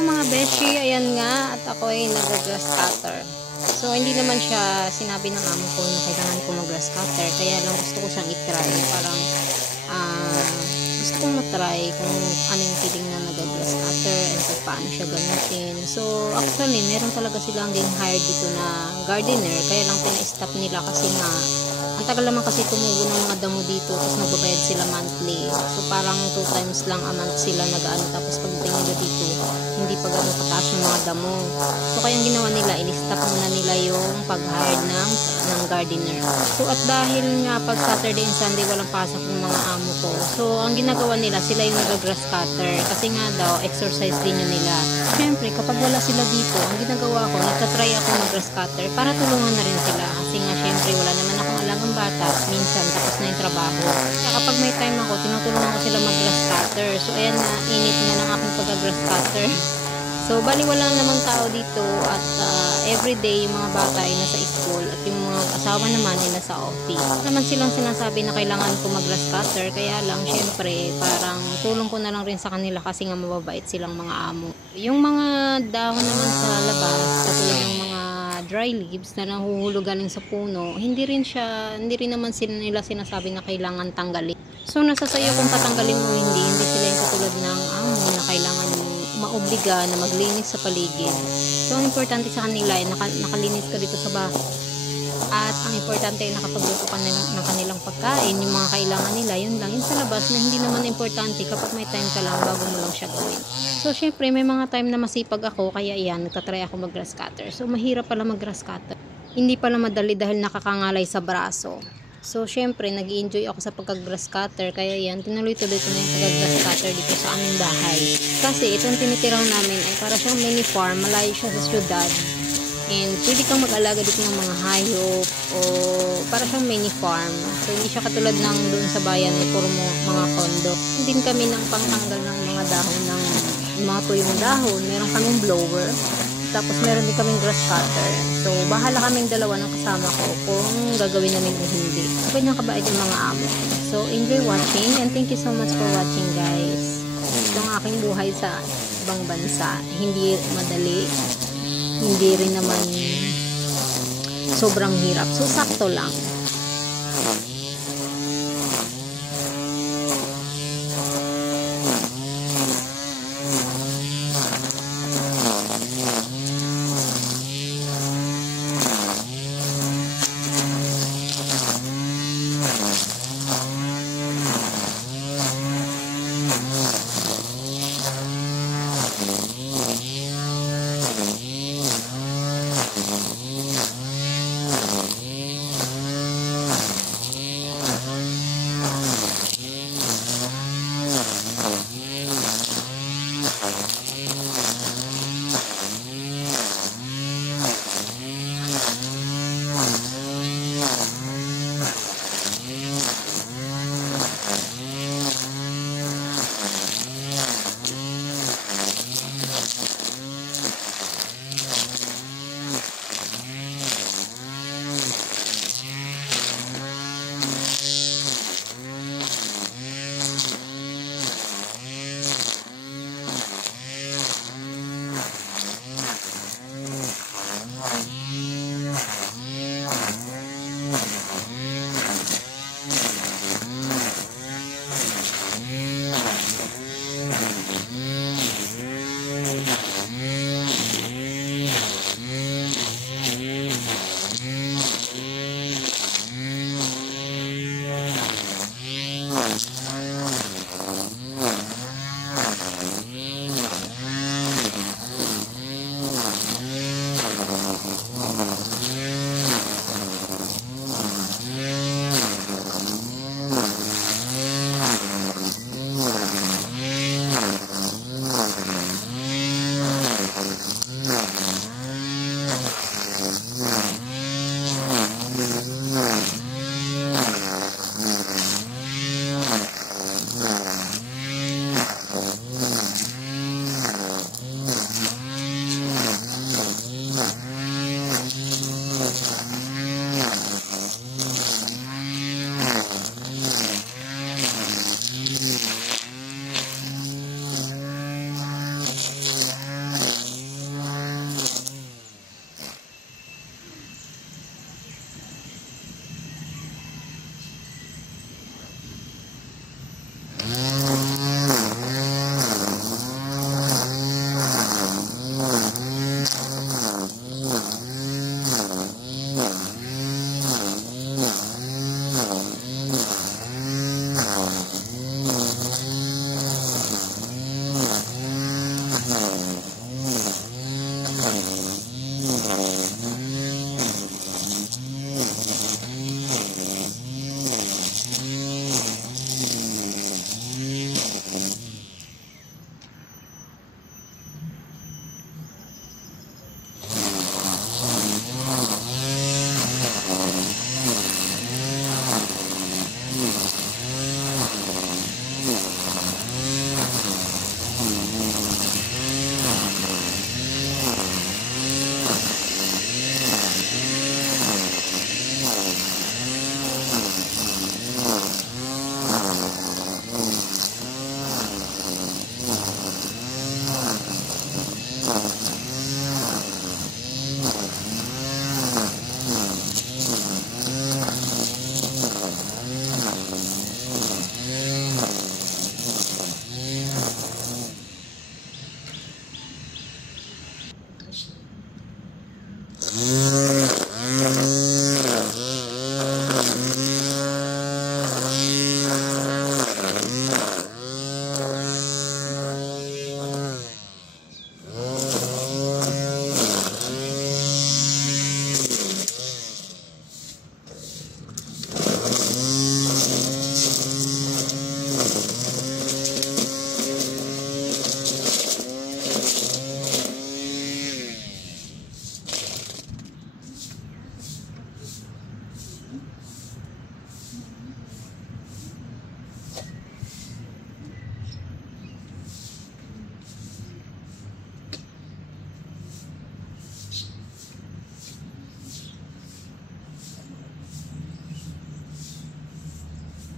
Hello mga beshi, ayan nga at ako ay nag-grass cutter. So hindi naman siya sinabi ng amo ko na kailangan ko mag-grass cutter, kaya lang gusto ko siyang i-try. Parang gusto kong matry kung ano yung feeling na nag-grass cutter and kung paano siya gamitin. So actually meron talaga silang din hired dito na gardener, kaya lang pina-stop nila kasi nga ang tagal naman kasi tumubo ng mga damo dito, tapos nagbabayad sila monthly. So parang 2 times lang a month sila nag-ano, tapos pagdating nila dito hindi pa gano'ng kataas ng mga damo. So kaya ang ginawa nila, in-stop muna nila yung pag-hire ng gardener. So at dahil nga pag Saturday and Sunday walang pasok ng mga amo ko, so ang ginagawa nila, sila yung nag-grass cutter kasi nga daw exercise din yun nila. Siyempre kapag wala sila dito, ang ginagawa ko, nagtatry ako mag-grass cutter para tulungan na rin sila, kasi nga siyempre wala naman akong alagang bata, minsan tapos na yung trabaho. Kaya kapag may time ako, tinutulungan ko sila mag-grass cutter. So ayan na, init na ng aking pag-grass cutter. So bali wala namang tao dito at everyday yung mga bata ay nasa school at yung mga asawa naman ay nasa office. Naman silang sinasabi na kailangan ko mag-grass cutter, kaya lang syempre parang tulong ko na lang rin sa kanila kasi nga mababait silang mga amo. Yung mga dahon naman sa labas, katulad ng mga dry leaves na nahuhulog galing sa puno, hindi rin naman nila sinasabi na kailangan tanggalin. So nasa sayo kung tatanggalin mo hindi sila yung katulad ng amo na kailangan mo maobliga na maglinis sa paligid. So ang importante sa kanila ay nakalinis ka dito sa bahay. At ang importante ay nakapagluto ka ng kanilang pagkain, yung mga kailangan nila, yun lang. Yung sa labas na hindi naman importante kapag may time ka lang bago mo lang siya gawin. So syempre may mga time na masipag ako, kaya yan, nagtatry ako mag-grass cutter. So mahirap pala mag-grass cutter. Hindi pala madali dahil nakakangalay sa braso. So syempre nag-i-enjoy ako sa pagka-grass cutter, kaya yan, tinuloy-tuloy ko na yung pagka-grass cutter dito sa aming bahay. Kasi itong tinitiraw namin ay para siyang mini farm, malayo siya sa syudad. And pwede kang mag-alaga dito ng mga hayop o para siyang mini farm. So hindi siya katulad ng doon sa bayan ay puro mga kondo. Din kami ng pangtanggal ng mga dahon, ng mga tuyong dahon. Meron kaming blower. Tapos meron din kaming grass cutter. So bahala kaming dalawa ng kasama ko kung gagawin namin o hindi. Ganyan kabait yung mga amo. So enjoy watching and thank you so much for watching guys. Ito ang aking buhay sa ibang bansa. Hindi madali. Hindi rin naman sobrang hirap. So sakto lang.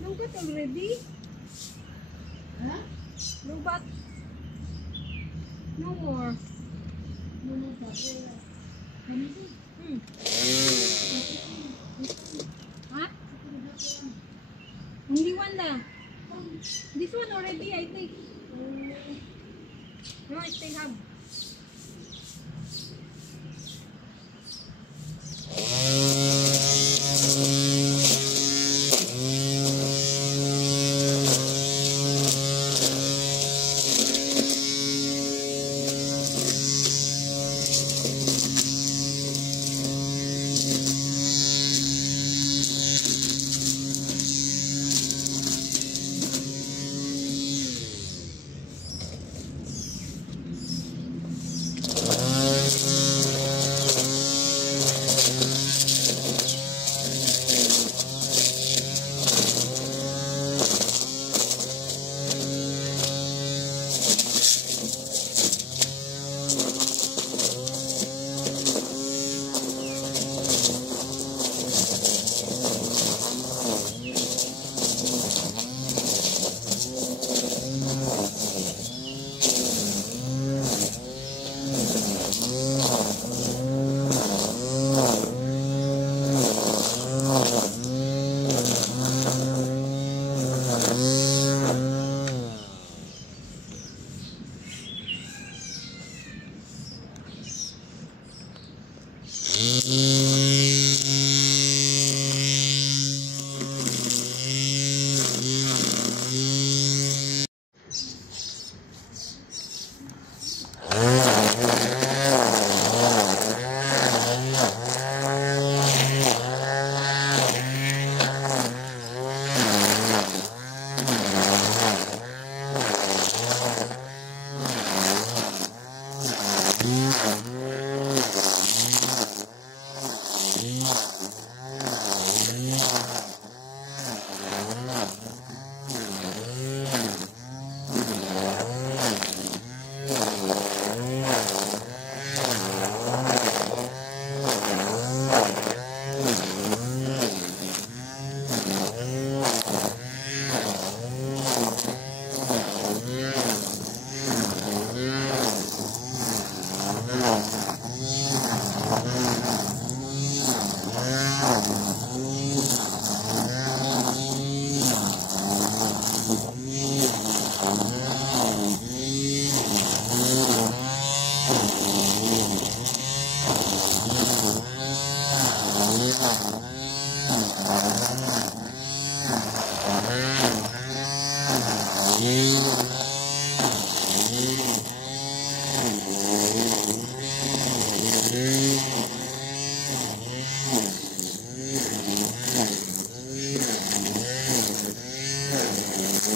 Lubat already? Huh? Lubat. No more. Hmm. Huh? Only one na. This one already, I think. No, I still have.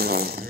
Ayan.